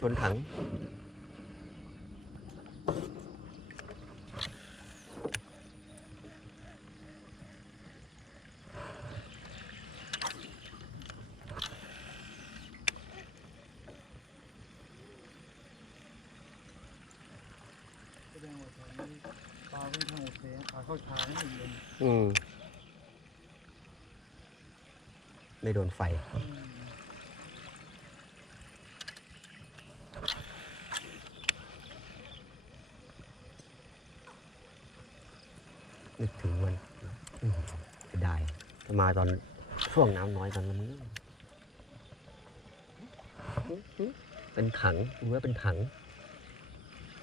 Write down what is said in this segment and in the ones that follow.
ชนถัง แสดงว่าแถวนี้ปลาเป็นทางโอเคปลาเข้าชายนี่เองอืมไม่โดนไฟ นึกถึงมันอืมเสียดายจะมาตอนช่วงน้ำน้อยตอนนั้นมันเป็นถังดูว่าเป็นถัง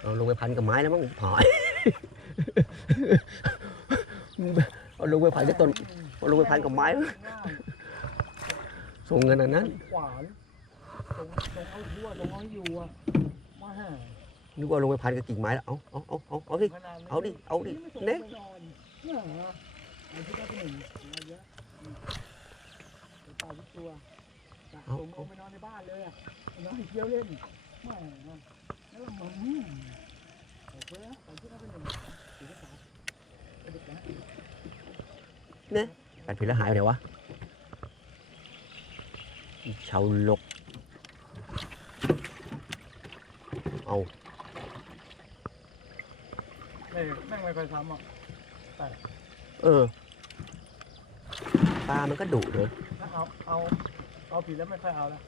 เราลงไปพันกับไม้แล้วมั้งหอยเอาลงไปพันกับต้นเอาลงไปพันกับไม้แล้วส่งเงินอันนั้นขวานตรงตรงเอาทั่วตรงเอาอยู่อะมาหานึกว่าลงไปพันกับกิ่งไม้แล้ว เอาเอาเอาเอาเอาดิขนานั้นเอาดิ เอาดิไม่ส่งเน็กไปนอน เออไอ้ที่ได้เป็นหนึ่งเอาเยอะอืมไปลาทุกตัวจะเอาส่งลเอาไปนอนในบ้านเลยอะไปนอนเที่ยวเล่นแม่แล้วมันอืมโอเคนะไอ้ที่ได้เป็นหนึ่งถือว่สาวไปดึกนะกัดผิดแล้วหายไปไหนวะชาวลก เอาเอ้ยแม่งไม่ค่อยทำอะ เออ ปลามันก็ดุเลยถ้าเอาเอาเอาผิดแล้วไม่ค่อยเอาแล้ว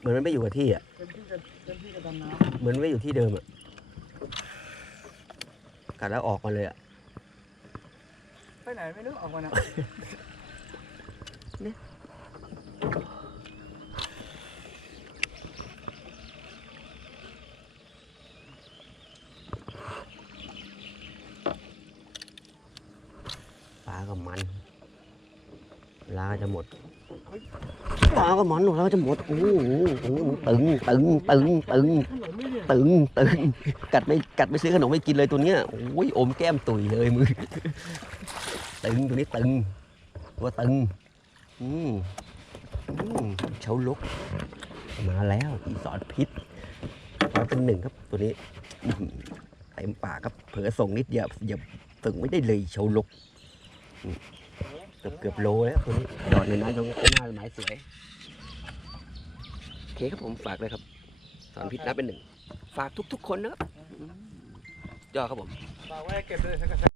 เหมือนมันไม่อยู่กับที่อะ เต็มที่จะเต็มที่จะดำน้เหมือนไม่อยู่ที่เดิมอะ กัดแล้วออกมาเลยอะำไปไหนไม่รู้ออกมานะาก็มันเวลาก็จะหมดปลาก็มันเวลาก็จะหมดโอ้โหตึงตึงตึงตึงตึงตึงกัดไม่กัดไม่ซื้อขนมไม่กินเลยตัวเนี้ยโอ้ยอมแก้มตุยเลยมือตึงตัวนี้ตึงตัวตึงอืมอืมเชาลกมาแล้วอีสอนพิษมาเป็นหนึ่งครับตัวนี้อื้อหือเต็มปากครับเผลอส่งนิดเดียวอย่าตึงไม่ได้เลยเชาลก เกือบเกือบโลแล้วตัวนี้ดอดในน้ำตรงหน้าไม้สวยโอเคครับผมฝากเลยครับสอนพิษนับเป็นหนึ่งฝากทุกๆคนนะครับยอดครับผมฝากไว้เก็บเลยสัก